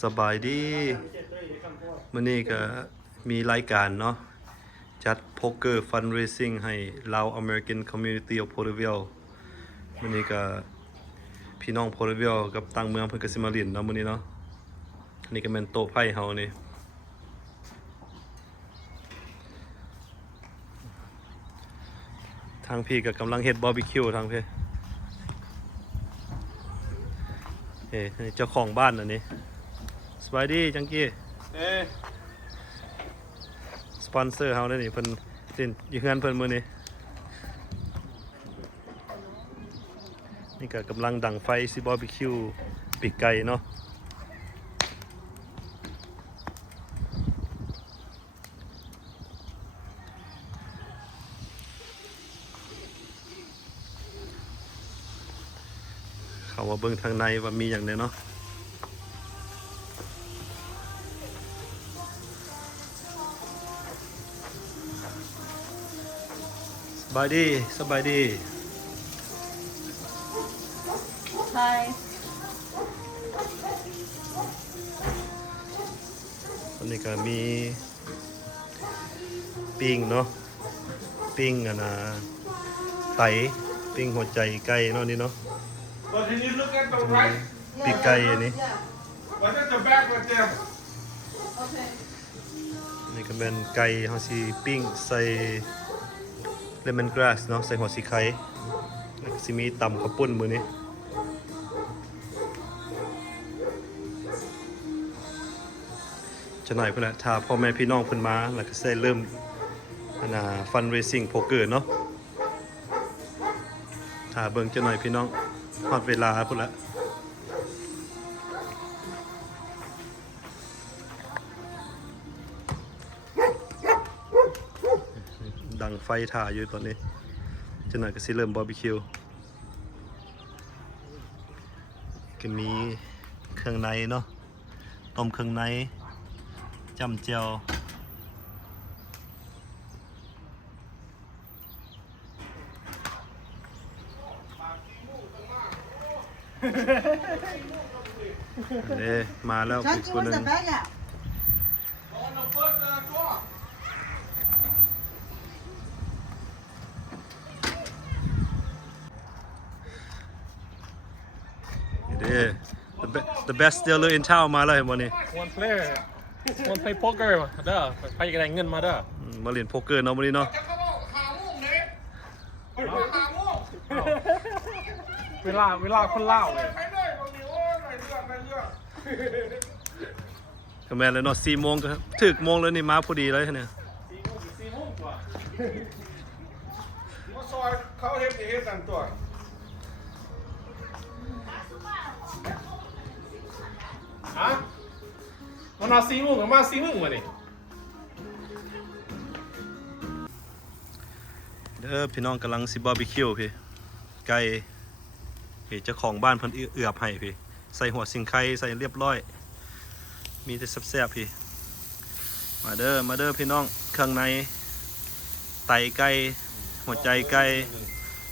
สบายดีมื้อนี้ก็มีรายการเนาะจัดโป๊กเกอร์ฟันเรซิ่งให้ลาว American Community of Porterville มื้อนี้ก็พี่น้อง Porterville กับต่างเมืองเพิ่นก็สิมาเล่นเนาะมื้อนี้เนาะอันนี้ก็แม่นโต๊ะไพ่เฮานี่ทางพี่ก็กำลังเฮ็ดบาร์บีคิวทางพี่เจ้าของบ้านอันนี้สบายดีจังกี้สปอนเซอร์เฮาได้นี่เพิ่นเล่นอยู่เฮือนเพิ่นมื้อนี้นี่ก็กำลังดังไฟสิบาร์บีคิวปีกไก่เนาะเข้ามาเบิ่งทางในว่ามีหยังแน่เนาะสบายดีสบายดี Hi. ตอนนี้ก็มีปิ้งเนาะปิ้งไตปิ้งหัวใจไก่เนาะนี่เนาะ But can you look at the right? ปีกไก่อันนี้ What's at the back right there? Okay. นี่ก็เป็นไก่เฮาสิปิ้งใส่เลมอนกราสเนาะใส่หัวสีไข่แล้วก็สิมีตำข้าวปุ้นมื้อนี้จะหน่อยพุ่นแหละถ้าพ่อแม่พี่น้องเพิ่นมาแล้วก็สิเริ่มฟันเรซิ่งโป๊กเกอร์เนาะถ้าเบิ่งจะหน่อยพี่น้องฮอดเวลาพุ่นละดังไฟถ่าอยู่ตอนนี้จะหน่อยก็สิเริ่มบาร์บีคิวก็มีเครื่องในเนาะต้มเครื่องในจำเจียวมาแล้วอีก Chucky, คน where's นึ the ง bag at? On the foot floor. นี่เด้ the best dealer in town มาแล้วเห็นบ่นี่ One player one play poker มาเด้อไปกันได้เงินมาเด้อ มาเล่นโป๊กเกอร์เนาะมื้อนี้เนาะ จะเขาบอกหาโมงเนี่ยไปหาโมง เวลาคนเล่าเลย ใครด้วยบางทีโอ้ยเรื่อง ก็แม่นแล้วเนาะ4 โมงก็ถึกโมงแล้วนี่มาพอดีเลยเนี่ย 4 โมงกว่า มาซอยเขาเฮ็ดกันตัว ฮะมันมา4 โมงกับมา4 โมงมาดิ เด้อพี่น้องกำลังสิบาร์บีคิวพี่ไก่พี่เจ้าของบ้านเพิ่นเอือบให้พี่ใส่หัวสิงไข่ใส่เรียบร้อยมีแต่แซ่บๆพี่มาเด้อพี่น้องเครื่องในไตไก่หัวใจไก่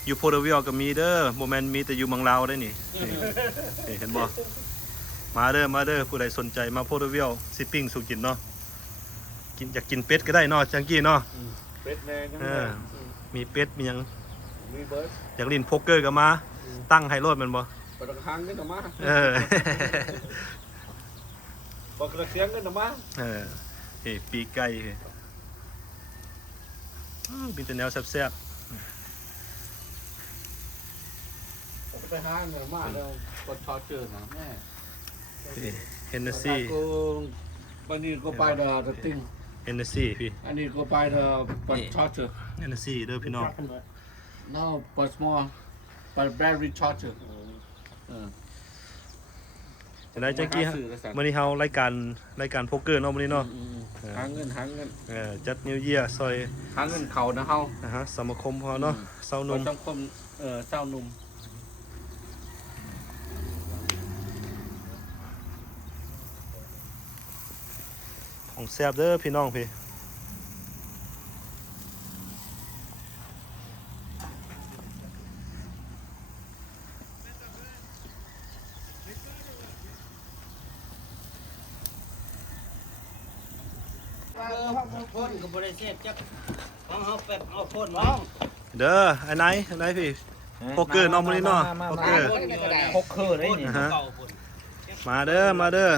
อยู่โพเดวิลก็มีเด้อบ่แม่นมีแต่อยู่เมืองลาวได้นี่นี่เห็นบ่มาเด้อผู้ใดสนใจมาโพเดวิลสิปิ้งสู่กินเนาะกินอยากกินเป็ดก็ได้เนาะจังกี้เนาะ เป็ดแน่จัง เออมีเป็ดมีหยัง มีเบิร์ด อยากเล่นโป๊กเกอร์ก็มาตั้งไฮโลดมันบ่ ปลาคังกันต่อมา เออ ปลากระเทียมกันต่อมา เออเฮ้ปีกไก่เฮ้มีแต่แนวแซ่บ ไปห้างเนี่ยมาแล้วกดช็อตเจอนะแม่ ๆเฮนเนสซี่ ก็วันนี้ก็ไปเดอะติ้ง เฮนเนสซี่พี่ อันนี้ก็ไปเดอะปัดช็อตเจอ เฮนเนสซี่เด้อพี่น้อง no but small but very short จะได้จังกี้ฮะมื้อนี้เฮารายการโป๊กเกอร์เนาะมื้อนี้เนาะ หาเงิน จัดนิวเยียร์ซอย หาเงินเขานะเฮา สมาคมพอเนาะเซาหนุ่ม ต้องคมเศร้านุ่ม ของแซ่บเด้อพี่น้องพี่ พ่นก็บ่ได้เสียบจักของเฮาเป็ดเอาพ่น เด้อไอ้ไหนพี่โป๊กเกอร์น้องมื้อนี้เนาะโป๊กเกอร์ พกคือได้นี่ ฮะมาเด้อ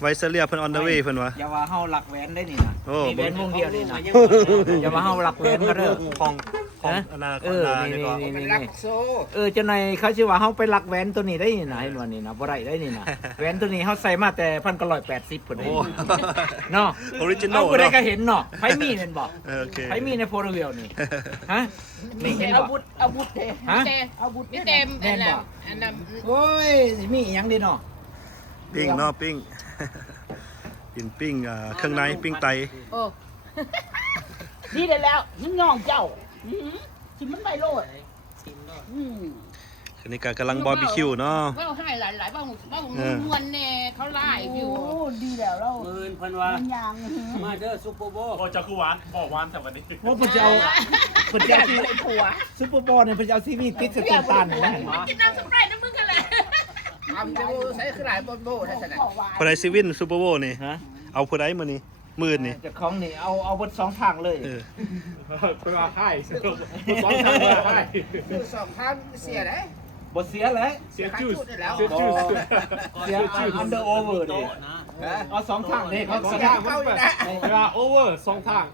ไวเซเลียเพิ่นออนเดอะเวย์เพิ่นวะ อย่าว่าเฮาหลักแหวนได้นี่นะ โอ้ มีแหวนวงเดียวนี่นะอย่าว่าเฮาหลักแหวนก็เด้อ ของอนาคตนี่ก็ เจ้านายเขาชื่อว่าเฮาไปหลักแหวนตัวนี้ได้นี่นะเห็นว่านี่นะบ่ได้ได้นี่นะแหวนตัวนี้เฮาใส่มาแต่1980พุ่นเด้ โอ้ เนาะ ออริจินอ เอา ล บ่ได้ เนาะ ก็เห็นเนาะไผมีแม่นบ่ โอเค ไผมีในโพลเวียนี่ฮะนี่เห็น อา บ่ วุธอาวุธเด้ ฮะ อาวุธ พี่เต็ม แม่นบ่ อันนั้น โอ้ยสิมีอีหยังดีเนาะ ปิ้งเนาะปิ้งกินปิ้งเครื่องในปิ้งไต โอ้ นี่ได้แล้วมึงน้องเจ้าชิมมันไปโลดอืม อันนี้ก็กำลังบาร์บีคิวเนาะ ว่าให้หลายๆบ้างมวนแน่เขาไล่อยู่ โอ้ดีแล้วเรา มื่นเพิ่นว่า มันยาง มาเด้อซุปเปอร์โบว์ โอ้จะคือหวานบอกหวานแต่วันนี้ ว่าเพิ่นจะเอาเพิ่นจะเอา ใส่ผัว ซุปเปอร์โบว์เนี่ยเพิ่นจะเอาซีรีส์ติดสตูตันนะ กินน้ำสไปร์นะมึงกันแหละ ทำจะใช้คือหลายโบโบท่านสนะ ขอหวาน ผู้ใดซิวินซูเปอร์โบว์นี่ ฮะ เอาผู้ใดมื้อนี้มื้อนี่ จะของนี่เอาบท2ทางเลย เออ ไปว่าให้ซ้อนทางว่าให้ 2ทางเสียได้บ่เสียเลย เสียชื่อ เสีย เสียชื่อ เสียอันเดอร์โอเวอร์ดิเอา2ทางนี่เขา ส แส อง ด ทาง ง มันแบบเวลาโอเวอร์สองทาง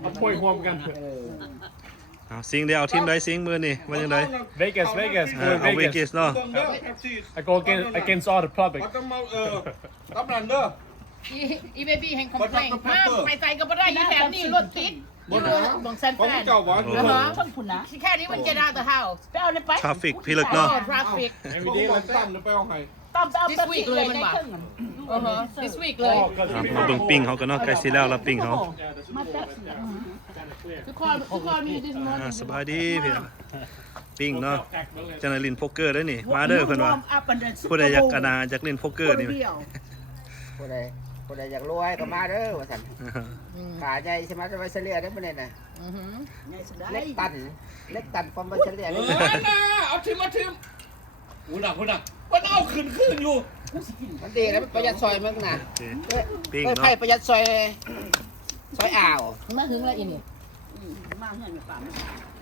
เอาป่วยรวมกัน เอาซิงเดียวเอาทีมใดซิงมื้อนี่ว่าจังได Vegas เอาเวกิสเนาะ I go against all the public ตำรันเด้อ อีเบบี้แห่งคอมเพลงมาไปใจก็ไม่ได้ยี่แถมนี่รถติดอยู่บางแซน ของ แฟน เจ้าหวาน ช่างคุณนะ แค่นี้มันจะได้แต่เฮา ไปเอาเลยไป ทราฟิกพี่ลึกเนาะ ทราฟิก ของหวานตั้มหรือไปเอาไห้ ตามเอาไปเลยมันว่า this week เลย มาเบิ่งปิ้งเขากันเนาะใกล้สิแล้วละปิ้งเขา มาจับ ทุกคนมี this morning สบายดีพี่น้องปิ้งเนาะจันลินโป๊กเกอร์ได้นี่มาเด้อเพิ่นว่าผู้ใดอยากอยากเล่นโป๊กเกอร์นี่ ผู้ใดอยากรวยก็มาเด้อว่าซั่นขาใหญ่ใช่มั้ยจะไปเฉลี่ยได้บ่เนี่ยน่ะเล็กตันฟอร์มเฉลี่ยเลย เอาทิมหุ่นหนักมันเอาขึ้นอยู่ มันดีแล้วประหยัดซอยมึงน่ะ ปิ้ง ไผ เนาะ ประหยัดซอยอ่าว มาถึงแล้วอีนี่ มาเงินป่า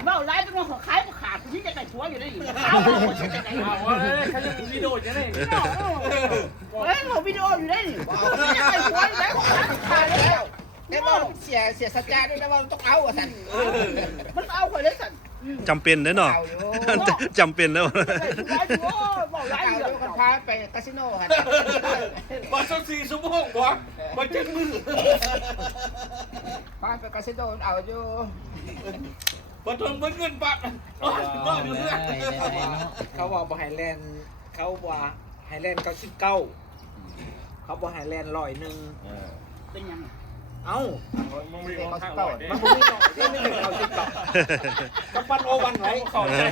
เมาไล่เป็นของขายขาดที่จะไก่ชัวอยู่ได้อยู่เอาจะไก่ เขาจะวิดีโอจะได้ เฮ้ยผมวิดีโออยู่ได้นี่จะไก่ชัวอยู่แล้วขาดแล้ว ได้บ่เสียสัจจะด้วยนะว่าต้องเอาว่าซั่น มันเอาไปเลยสั่น จำเป็นเด้อเนาะจำเป็นแล้ว ไก่ชัวบอกไล่ เอา อยู่ คนพาไปคาสิโนหั่น มาสัก4 ชั่วโมงวะมาเจ็ดมือ พาไปคาสิโนเอาอยู่ มาทนเงินบาทนอนอยู่เพื่อน เขาว่าบ่ไฮแลนด์เขาว่าไฮแลนด์99เขาบ่ไฮแลนด์101 เป็นยัง เอ้า มึงมี เขา ทาง เก่า ลอย มันบ่มีหน่อยนี่ไม่เอาสิบเก่าก็ปันโอวันไว้ เข้าใจ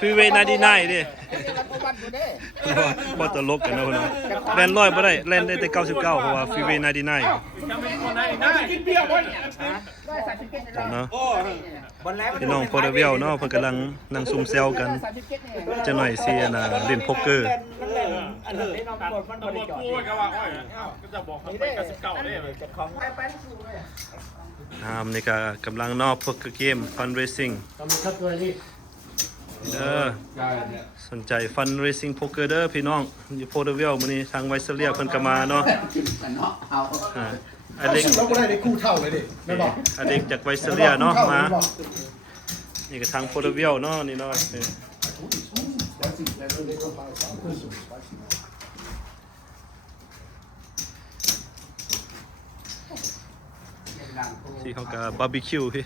พี่เวนาดีไนดิ โอวันอยู่เด้ บ่ตลกกันเนาะพุ่นแล่นร้อยบ่ได้แล่นได้แต่99เพราะว่าฟีเวนาดีไน จะเป็นคนไหนน่ากินเบียร์วัน ได้37แล้ว เนาะ โอ้ บนแล้ว พี่น้องโพเดเวลเนาะเพิ่นกำลังนั่งซุ่มแซวกันจะหน่อยสิเล่นโป๊กเกอร์ อันนี้น้องกดมันบ่ ตำร ได้ วจ จอด พูดก็ว่าโอ้ยก็จะบอกเขาไปกับ19ได้เลย เจ้าของไปสู่เลย นี่ก็กำลังนอกโป๊กเกอร์เกมฟันเรซิ่งสนใจฟันเรซิ่งโป๊กเกอร์เด้อพี่น้องอยู่โพเดเวลมื้อนี้ทางไวเซเลียเพิ่นก็มาเนาะอเล็ก เราก็ได้ในคู่เท่าเลยดิไม่บอก อเล็กจากไวเซเลียเนาะมานี่ก็ทางโพเดเวลเนาะนี่เนาะที่เขาก็บาร์บีคิวพี่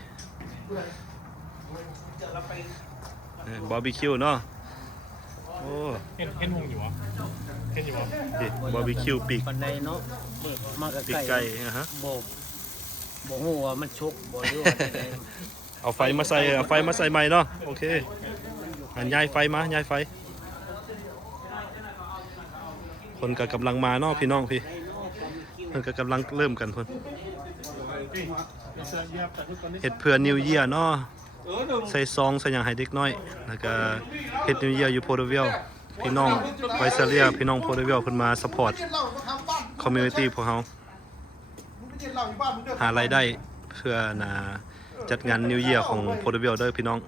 บาร์บีคิวเนาะโอ้ เห็นหงอยู่วะเห็นอยู่วะ บาร์บีคิวปีก ปันใดเนาะมา ปีก ไก่ ไก่นะฮะ บ่ฮู้ว่ามันชุกบ่หรือว่าจังได๋ เอาไฟมาใส่ใหม่เนาะโอเคย้ายไฟมาย้ายไฟคนก็กำลังมาเนาะพี่น้องพี่เพิ่นก็กำลังเริ่มกันเพิ่นเฮ็ดเพื่อนิวเยียร์เนาะใส่ซองใส่หยังให้เด็กน้อยแล้วก็เฮ็ดนิวเยียร์อยู่โพเดเวลพี่น้องไวเซเลียพี่น้องโพเดเวลเพิ่นมาซัพพอร์ตคอมมูนิตี้พวกเฮา กินเหล้าอยู่บ้านมึงเด้อ หารายได้เพื่อนาจัดงานนิวเยียร์ของโพเดเวลเด้อพี่น้อง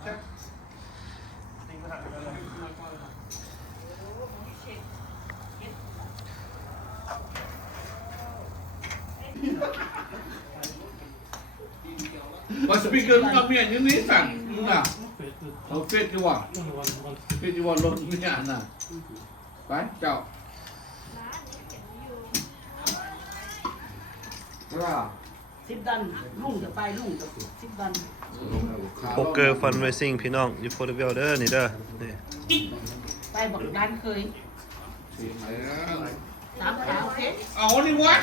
ว่าสปีกเกอร์กับเมียอย่างนี้สั่นมึงน่ะเอาเฟซดีกว่าเฟซดีกว่าลงเมียน่ะไปเจ้า 10 ดันลุงจะไปลุงจะ10 ดัน โป๊กเกอร์ฟันเรซิ่งพี่น้องอยู่โพเดเวลเด้อนี่เด้อนี่ ไปบอกร้านเคย3 ขาโอเค เอานี่วะ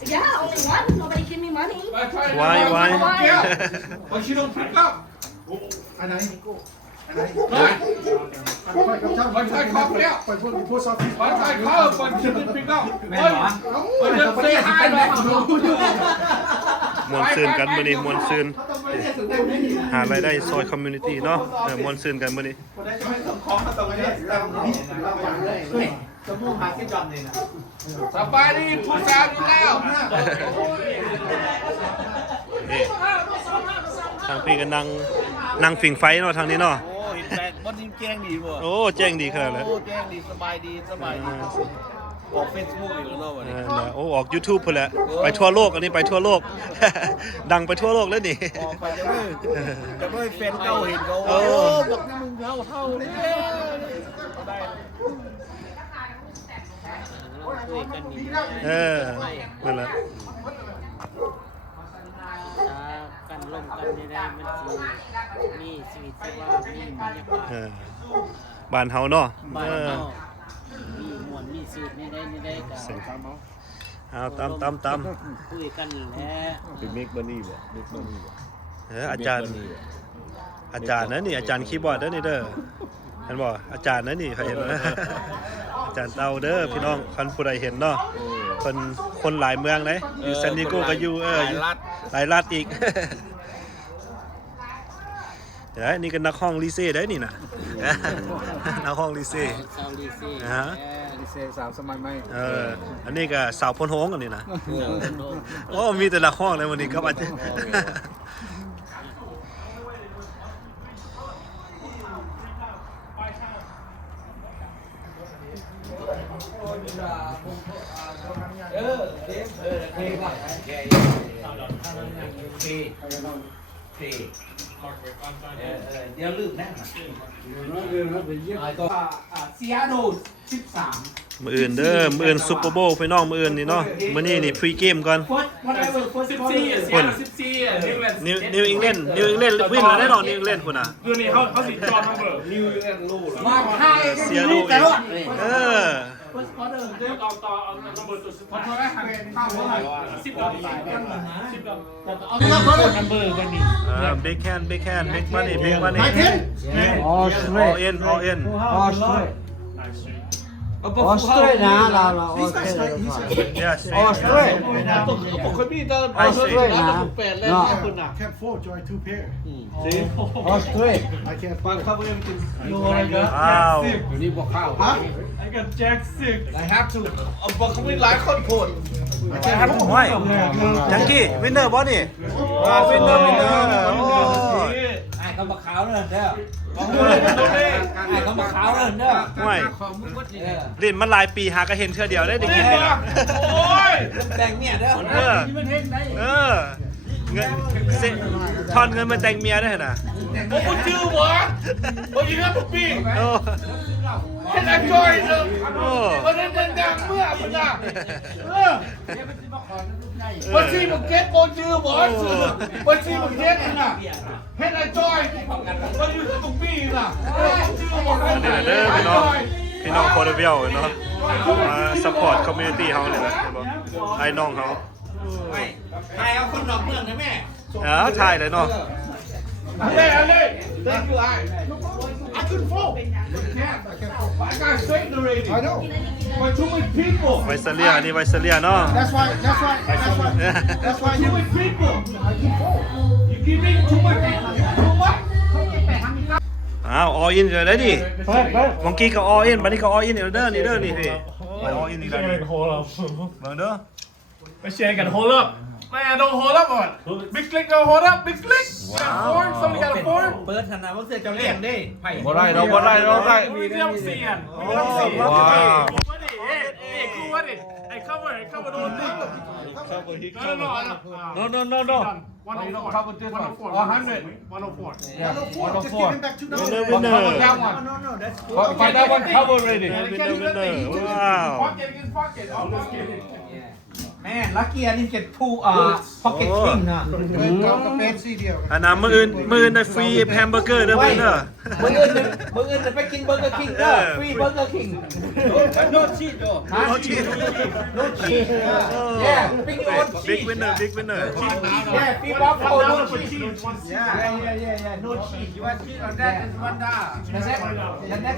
Yeah, only one. Nobody give me money. ไปไป วายวาย ไปชิโร่พิกอัพ อันไหน ไป ไปกับช่าง ไปใช้ข้าวแล้ว ไปพวกโพสต์ออฟฟิศ ไปใช้ข้าวไปชิโร่พิกอัพไปไปเดินเซ่ให้หน่อย มวนซืนกันมื้อนี้มวนซืนหารายได้ซอยคอมมูนิตี้เนาะมวนซืนกันมื้อนี้ สบายดีผู้สาวอยู่แล้ว นี่ทางพี่ก็นั่งฝิ่งไฟเนาะทางนี้เนาะ โอ้เห็นแบกบนนี้แจ้งดีบ่ โอ้แจ้งดีขนาดเลย โอ้แจ้งดีสบายดีสบายดีออกเฟซบุ๊กอีกแล้ววันนี้ โอ้ออก YouTube พุ่นแหละไปทั่วโลกอันนี้ไปทั่วโลก ดังไปทั่วโลกแล้วนี่ ออกไปจะไม่แฟนเก่าเห็นเขา โอ้ บักมึงเท่าเลยได้ นั่นแหละ กันลงกันนี่ได้มันสิมีชีวิตชีวามีบรรยากาศ บ้านเฮาเนาะ บ้านเฮามีม่วนมีชีวิตนี่ได้ก็ เอาตาม คุยกันแหละ เป็นเมกบันนี่บ่เมกบันนี่บ่ อาจารย์นะนี่อาจารย์คีย์บอร์ดเด้อนี่เด้อเห็นบ่อาจารย์นะนี่เขาเห็นนะ อาจารย์เตาเด้อพี่น้องคันผู้ใดเห็นเนาะคนหลายเมืองเลยอยู่ซานดิเอโกก็อยู่อยู่หลายรัฐอีก เดี๋ยวนี่ก็นักห้องลิเซ่ได้นี่นะ นักห้องลิเซ่ ชาวลีซี ฮะ ลิเซสาวสมัยใหม่ อันนี้ก็สาวพ้นโฮงอันนี้นะโอ้มีแต่นักห้องเลยวันนี้ครับอาจารย์ เดี๋ยวลืมแน่ เซียโด13 มืออื่นเด้อมืออื่นซุปเปอร์โบว์พี่น้องมืออื่นนี่เนาะมื้อนี้นี่พรีเกมก่อน นิวอิงแลนด์วินแล้วได้ดอกนิวอิงแลนด์พุ่นน่ะ คือนี่เขาสิจอดมาเบิก นิวแลนด์โลละ มาให้ เสียดูอีกเอาเบอร์ตัวสุดท้าย พอได้หันเข้าเมื่อไหร่ 10 ดอลลาร์ เอาเงินมาเลย นัมเบอร์กันนี่ เบคแคนเบกมันนี่ all in Australia นะเรา He's not straight. He's yes Australia ผมเคยมีตอน Australia นะ แปดแล้วเนี่ยคุณน่ะ can't afford join 2 pair. Australia I can't ฟัง afford. เข้าไปมันเป็น ว้าว นี่บอกเข้า Huh? I got Jack 6 I have to เอาบอกเขาไม่หลายคนโผล่ I can't afford. ห้อยจังกี้วินเนอร์บ่นี่วินเนอร์ไอ้เขามาขาวเลยเด้อ ไอ้เขามาขาวเลย เด้อ ห้อยเล่นมาหลายปีหาก็เห็นเทื่อเดียวได้กินนี่ล่ะ โอ้ย แต่งเนี่ยเด้อ เงินทอนเงินมาแต่งเมียได้น่ะ ผมพูดชื่อวะผมยิงให้ผมปี โอ้ เห็นไอ้จอยเนอะ โอ้ มันดังเมื่อมันน่ะวันที่ผมเก็ตโบชื่อหมอสื่อวันที่ผมเก็ตน่ะเห็นไอ้จอยมันอยู่ที่ผมปีน่ะชื่อหมอ เด้อพี่น้องโคเดเวลเนาะมาซัพพอร์ตคอมมูนิตี้เฮานี่แหละไอ้น้องเฮา ใครเอาคนนอกเมืองนะแม่ ถ่ายเลยเนาะ อะไร thank you I couldn't fall I got straight the radio I know. but too many people ไวเซเลียนี่ไวเซเลียเนาะ That's why too you. many people you give me too much too much อ้าวออินกันได้ดิเมื่อกี้ก็ออินบัดนี้ก็ออินเด้อนี่พี่ออินอีกแล้วนี่ โฮลอัพ เบิ่งเด้อ ไปแชร์กันโฮลอัพ Man, don't hold up on. Big click, don't hold up. Big click. Got a four. Somebody got a four. เปิดธนาว่าเสือเจ้าเลี้ยงได้ไผ่ บ่ได้เราบ่ได้เราได้ We don't see it. We don't see it. Wow. Hey, cool with it. Hey, cover the whole thing. No. 104. 104. 104. Just give him back $2. Find that one cover already. Wow. Pocket. All pocket. แม่ลักกี้อันนี้เก็ตทูพ็อกเก็ตคิงนะ กับเป๊ปซี่เดียว อันนั้นมื้ออื่นได้ฟรีแฮมเบอร์เกอร์เด้อเพิ่นเด้อ เบอร์อื่นจะไปกินเบอร์เกอร์คิงเด้อฟรีเบอร์เกอร์คิงโน้ตชีสโน้ตชีสโน้ตชีสเย้บิ๊กโน้ตชีส Big winner เย้ฟรีบ๊อบโคโน้ตชีส Yeah. No cheese. You want cheese on that? Is one dollar. The next